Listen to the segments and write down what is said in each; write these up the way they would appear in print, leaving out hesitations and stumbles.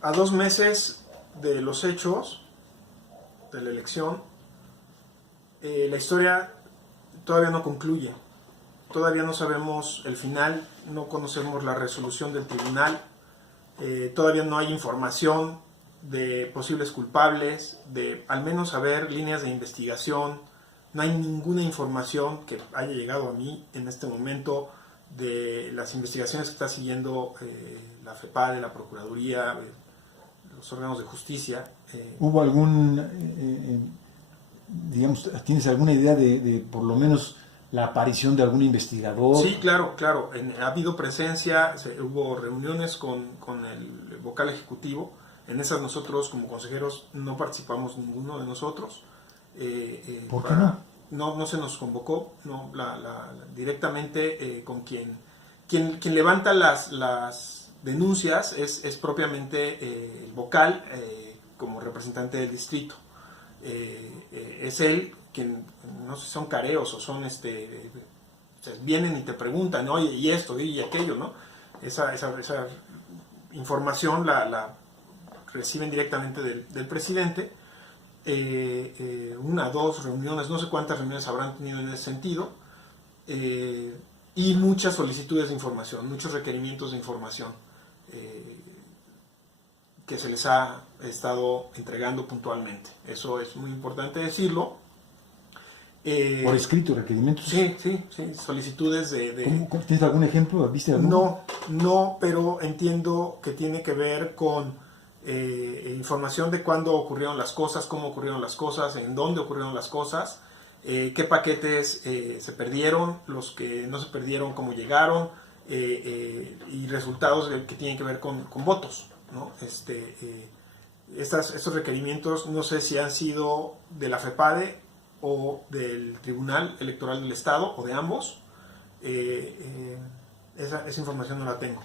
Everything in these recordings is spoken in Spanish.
A 2 meses de los hechos, de la elección, la historia todavía no concluye. Todavía no sabemos el final, no conocemos la resolución del tribunal, todavía no hay información de posibles culpables, de al menos saber líneas de investigación. No hay ninguna información que haya llegado a mí en este momento de las investigaciones que está siguiendo la FEPADE, la Procuraduría, los órganos de justicia. ¿Hubo algún, digamos, tienes alguna idea de por lo menos la aparición de algún investigador? Sí, claro. Ha habido presencia, hubo reuniones con el vocal ejecutivo. En esas nosotros como consejeros no participamos ninguno de nosotros. ¿Por qué no? No se nos convocó, no, directamente con quien levanta las denuncias es propiamente el vocal como representante del distrito. Es él quien, no sé si son careos o son vienen y te preguntan, oye, y esto y aquello, ¿no? Esa información la reciben directamente del presidente. 1, 2 reuniones, no sé cuántas reuniones habrán tenido en ese sentido, y muchas solicitudes de información, muchos requerimientos de información que se les ha estado entregando puntualmente. Eso es muy importante decirlo. ¿Por escrito, requerimientos? Sí, solicitudes de... ¿Tienes algún ejemplo? ¿Viste alguno? No, pero entiendo que tiene que ver con información de cuándo ocurrieron las cosas, cómo ocurrieron las cosas, en dónde ocurrieron las cosas, qué paquetes se perdieron, los que no se perdieron, cómo llegaron, y resultados que tienen que ver con votos, ¿no? Estos requerimientos no sé si han sido de la FEPADE o del Tribunal Electoral del Estado o de ambos. Esa información no la tengo.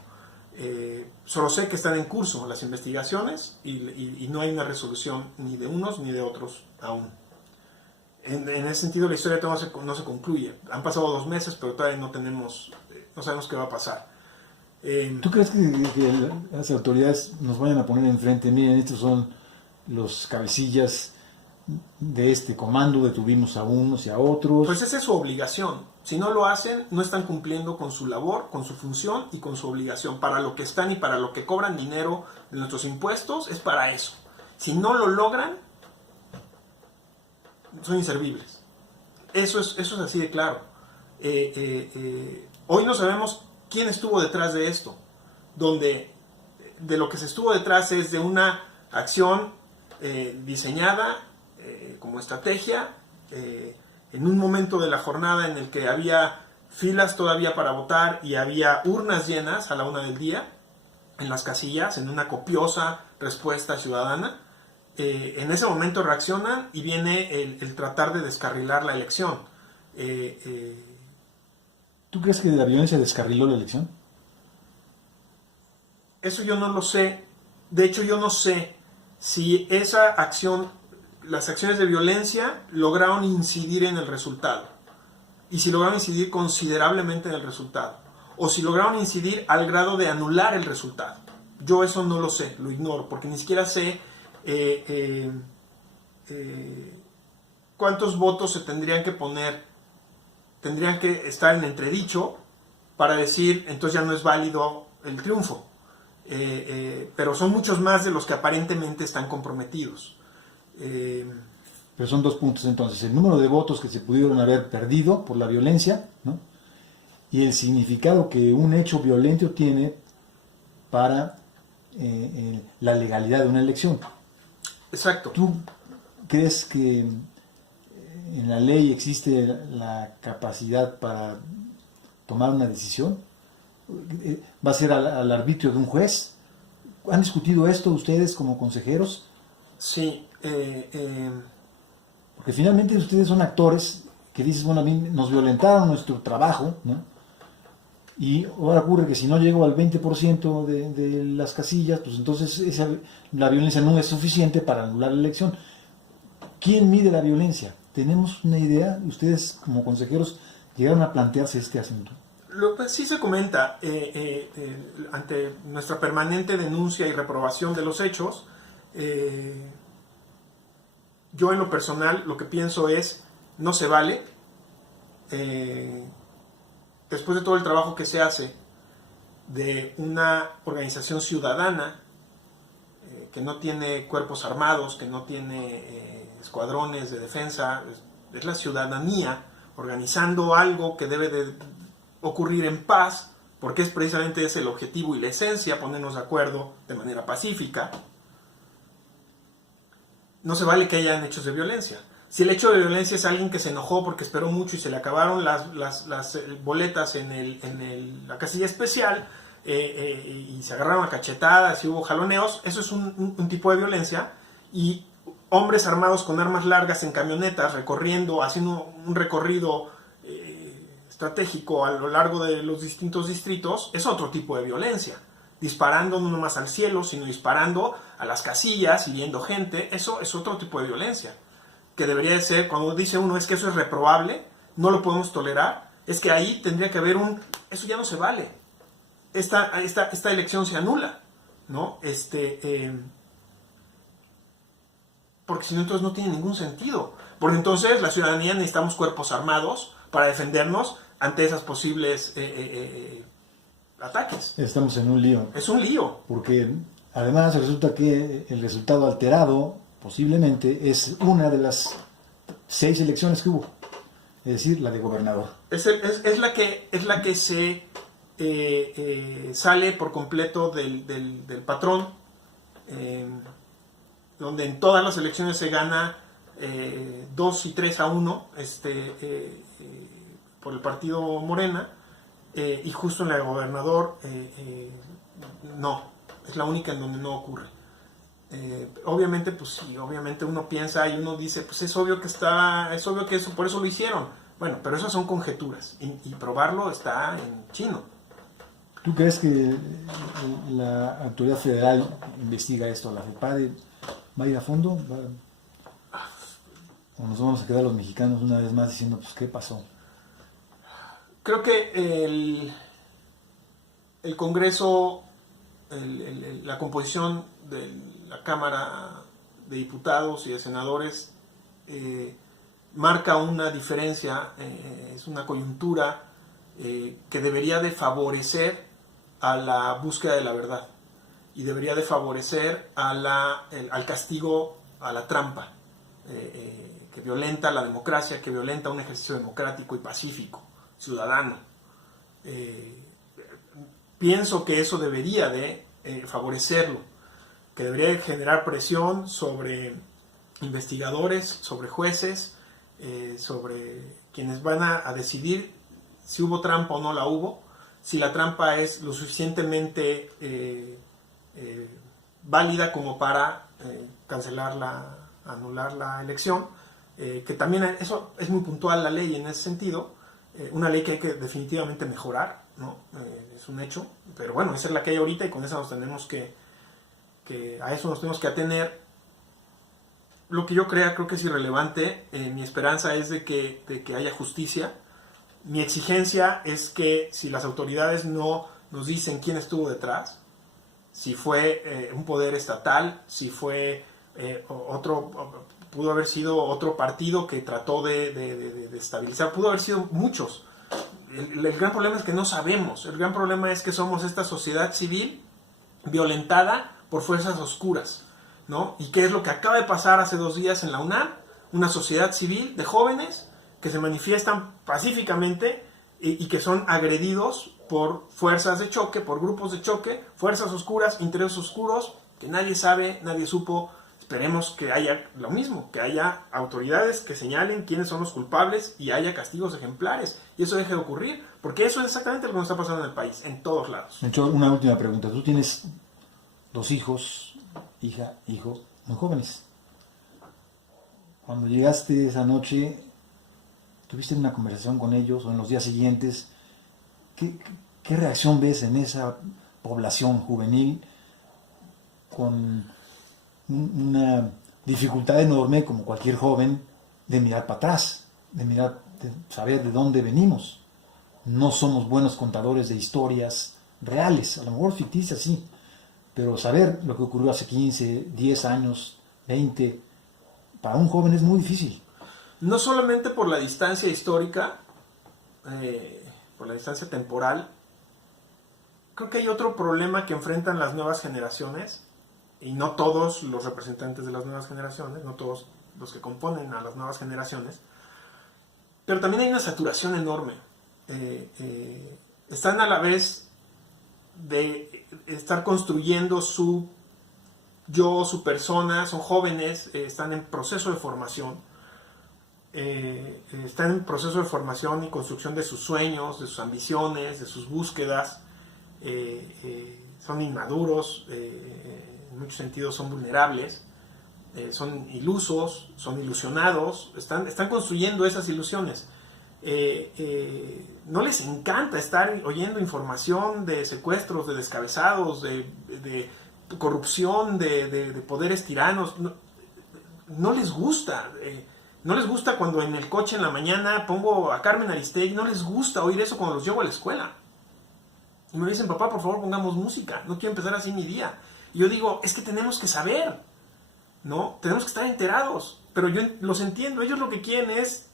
Solo sé que están en curso las investigaciones y no hay una resolución ni de unos ni de otros aún. En ese sentido la historia todavía no se concluye. Han pasado 2 meses, pero todavía no sabemos qué va a pasar. ¿Tú crees que las autoridades nos vayan a poner enfrente? Miren, estos son los cabecillas de este comando, detuvimos a unos y a otros. Pues esa es su obligación. Si no lo hacen, no están cumpliendo con su labor, con su función y con su obligación. Para lo que están y para lo que cobran dinero de nuestros impuestos, es para eso. Si no lo logran, son inservibles. Eso es así de claro. Hoy no sabemos quién estuvo detrás de esto. Donde de lo que se estuvo detrás es de una acción diseñada como estrategia, en un momento de la jornada en el que había filas todavía para votar y había urnas llenas a la 1 del día en las casillas, en una copiosa respuesta ciudadana. En ese momento reaccionan y viene el tratar de descarrilar la elección. ¿Tú crees que la violencia descarriló la elección? Eso yo no lo sé. De hecho, yo no sé si esa acción, las acciones de violencia lograron incidir en el resultado, y si lograron incidir considerablemente en el resultado, o si lograron incidir al grado de anular el resultado. Yo eso no lo sé, lo ignoro, porque ni siquiera sé cuántos votos se tendrían que poner, tendrían que estar en entredicho para decir, entonces ya no es válido el triunfo. Pero son muchos más de los que aparentemente están comprometidos. Pero son 2 puntos entonces: el número de votos que se pudieron haber perdido por la violencia, ¿no? Y el significado que un hecho violento tiene para la legalidad de una elección. Exacto. ¿Tú crees que en la ley existe la capacidad para tomar una decisión? ¿Va a ser al arbitrio de un juez? ¿Han discutido esto ustedes como consejeros? Sí. Porque finalmente ustedes son actores que dices, bueno, a mí nos violentaron nuestro trabajo, ¿no? Y ahora ocurre que si no llego al 20% de las casillas, pues entonces la violencia no es suficiente para anular la elección. ¿Quién mide la violencia? ¿Tenemos una idea? ¿Ustedes como consejeros llegaron a plantearse este asunto? Pues, sí se comenta ante nuestra permanente denuncia y reprobación de los hechos. Yo en lo personal lo que pienso es, no se vale, después de todo el trabajo que se hace de una organización ciudadana que no tiene cuerpos armados, que no tiene escuadrones de defensa, es la ciudadanía organizando algo que debe de ocurrir en paz, porque es precisamente ese el objetivo y la esencia, ponernos de acuerdo de manera pacífica. No se vale que hayan hechos de violencia. Si el hecho de violencia es alguien que se enojó porque esperó mucho y se le acabaron las boletas en la casilla especial y se agarraron a cachetadas y hubo jaloneos, eso es un tipo de violencia. Y hombres armados con armas largas en camionetas recorriendo, haciendo un recorrido estratégico a lo largo de los distintos distritos, es otro tipo de violencia. Disparando no nomás al cielo, sino disparando a las casillas, hiriendo gente, eso es otro tipo de violencia. Que debería de ser, cuando dice uno es que eso es reprobable, no lo podemos tolerar, es que ahí tendría que haber eso ya no se vale. Esta elección se anula, ¿no? Porque si no, entonces no tiene ningún sentido. Porque entonces la ciudadanía necesitamos cuerpos armados para defendernos ante esas posibles ataques. Estamos en un lío. Es un lío. Porque además resulta que el resultado alterado, posiblemente, es una de las 6 elecciones que hubo. Es decir, la de gobernador. Es la que se sale por completo del patrón, donde en todas las elecciones se gana 2 y 3-1 por el partido Morena, y justo en la de gobernador no, es la única en donde no ocurre. Obviamente, pues sí, obviamente uno piensa y uno dice, pues es obvio que eso, por eso lo hicieron. Bueno, pero esas son conjeturas y probarlo está en chino. ¿Tú crees que la autoridad federal investiga esto? ¿La FEPADE va a ir a fondo? ¿O nos vamos a quedar los mexicanos una vez más diciendo, pues, qué pasó? Creo que el Congreso, la composición de la Cámara de Diputados y de Senadores marca una diferencia, es una coyuntura que debería de favorecer a la búsqueda de la verdad y debería de favorecer al castigo a la trampa que violenta la democracia, que violenta un ejercicio democrático y pacífico, ciudadano. Pienso que eso debería de favorecerlo, que debería de generar presión sobre investigadores, sobre jueces, sobre quienes van a decidir si hubo trampa o no la hubo, si la trampa es lo suficientemente válida como para anular la elección, que también eso es muy puntual la ley en ese sentido, una ley que hay que definitivamente mejorar, ¿no? Es un hecho, pero bueno, esa es la que hay ahorita y con esa a eso nos tenemos que atener. Lo que yo creo que es irrelevante, mi esperanza es de que haya justicia. Mi exigencia es que si las autoridades no nos dicen quién estuvo detrás, si fue un poder estatal, si fue pudo haber sido otro partido que trató de estabilizar, pudo haber sido muchos. El gran problema es que no sabemos, el gran problema es que somos esta sociedad civil violentada por fuerzas oscuras, ¿no? ¿Y qué es lo que acaba de pasar hace 2 días en la UNAM? Una sociedad civil de jóvenes que se manifiestan pacíficamente y que son agredidos por fuerzas de choque, por grupos de choque, fuerzas oscuras, intereses oscuros, que nadie sabe, nadie supo. Esperemos que haya lo mismo, que haya autoridades que señalen quiénes son los culpables y haya castigos ejemplares. Y eso deje de ocurrir, porque eso es exactamente lo que nos está pasando en el país, en todos lados. De hecho, una última pregunta. Tú tienes 2 hijos, hija, hijo, muy jóvenes. Cuando llegaste esa noche, ¿tuviste una conversación con ellos o en los días siguientes? ¿Qué reacción ves en esa población juvenil con una dificultad enorme, como cualquier joven, de mirar para atrás, de saber de dónde venimos? no somos buenos contadores de historias reales, a lo mejor ficticias sí, pero saber lo que ocurrió hace 15, 10 años, 20, para un joven es muy difícil. No solamente por la distancia histórica, por la distancia temporal, creo que hay otro problema que enfrentan las nuevas generaciones, y no todos los representantes de las nuevas generaciones, no todos los que componen a las nuevas generaciones, pero también hay una saturación enorme. Están a la vez de estar construyendo su yo, su persona, son jóvenes, están en proceso de formación, están en proceso de formación y construcción de sus sueños, de sus ambiciones, de sus búsquedas, son inmaduros, en muchos sentidos son vulnerables, son ilusos, son ilusionados, están construyendo esas ilusiones. No les encanta estar oyendo información de secuestros, de descabezados, de corrupción, de poderes tiranos. No les gusta. No les gusta cuando en el coche en la mañana pongo a Carmen Aristegui. No les gusta oír eso cuando los llevo a la escuela. Y me dicen, papá, por favor pongamos música. No quiero empezar así mi día. Y yo digo, es que tenemos que saber, ¿no? Tenemos que estar enterados. Pero yo los entiendo. Ellos lo que quieren es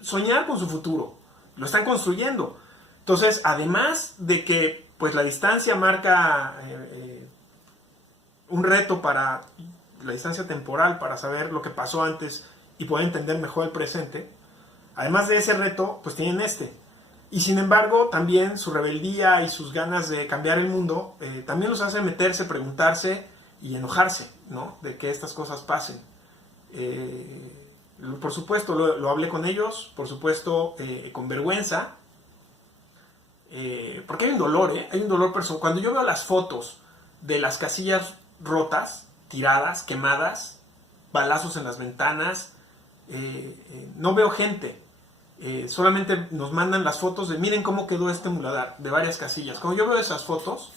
soñar con su futuro. Lo están construyendo. Entonces, además de que pues la distancia marca un reto para la distancia temporal, para saber lo que pasó antes y poder entender mejor el presente, además de ese reto, pues tienen este. Y sin embargo, también su rebeldía y sus ganas de cambiar el mundo también los hace meterse, preguntarse y enojarse, ¿no? De que estas cosas pasen. Por supuesto, lo hablé con ellos, por supuesto, con vergüenza, porque hay un dolor, hay un dolor personal. Cuando yo veo las fotos de las casillas rotas, tiradas, quemadas, balazos en las ventanas, no veo gente, solamente nos mandan las fotos de miren cómo quedó este muladar, de varias casillas. Cuando yo veo esas fotos,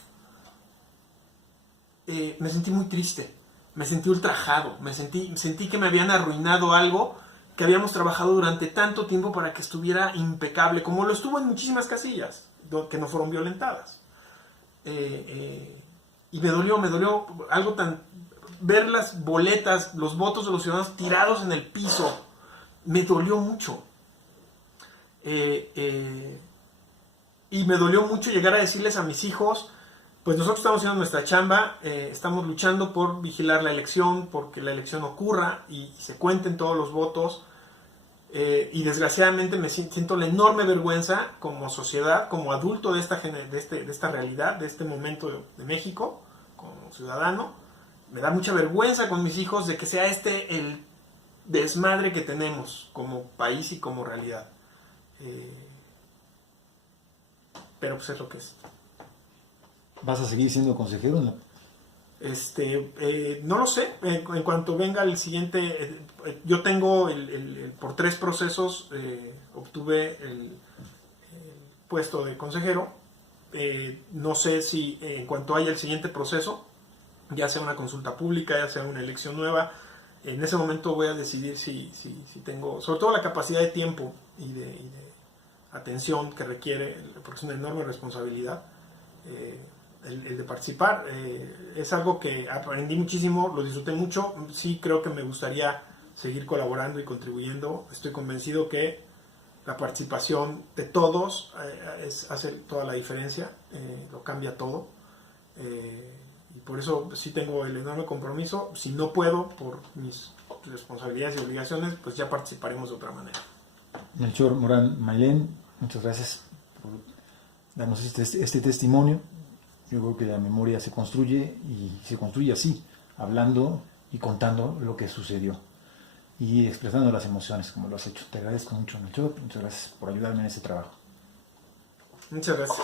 me sentí muy triste. Me sentí ultrajado, sentí que me habían arruinado algo que habíamos trabajado durante tanto tiempo para que estuviera impecable, como lo estuvo en muchísimas casillas que no fueron violentadas. Y me dolió algo tan... Ver las boletas, los votos de los ciudadanos tirados en el piso, me dolió mucho. Y me dolió mucho llegar a decirles a mis hijos, pues nosotros estamos haciendo nuestra chamba, estamos luchando por vigilar la elección, porque la elección ocurra y se cuenten todos los votos. Y desgraciadamente me siento la enorme vergüenza como sociedad, como adulto de esta realidad, de este momento de México, como ciudadano. Me da mucha vergüenza con mis hijos de que sea el desmadre que tenemos como país y como realidad. Pero pues es lo que es. ¿Vas a seguir siendo consejero? ¿No? No lo sé. En cuanto venga el siguiente, yo tengo por 3 procesos obtuve el puesto de consejero. No sé si en cuanto haya el siguiente proceso, ya sea una consulta pública, ya sea una elección nueva, en ese momento voy a decidir si tengo, sobre todo la capacidad de tiempo y de atención que requiere, porque es una enorme responsabilidad. El de participar es algo que aprendí muchísimo, lo disfruté mucho. Sí creo que me gustaría seguir colaborando y contribuyendo. Estoy convencido que la participación de todos hace toda la diferencia, lo cambia todo. Y por eso sí tengo el enorme compromiso. Si no puedo, por mis responsabilidades y obligaciones, pues ya participaremos de otra manera. Melchor Morán Mailén, muchas gracias por darnos este testimonio. Yo creo que la memoria se construye y se construye así, hablando y contando lo que sucedió y expresando las emociones como lo has hecho. Te agradezco mucho, Melchor. Muchas gracias por ayudarme en este trabajo. Muchas gracias.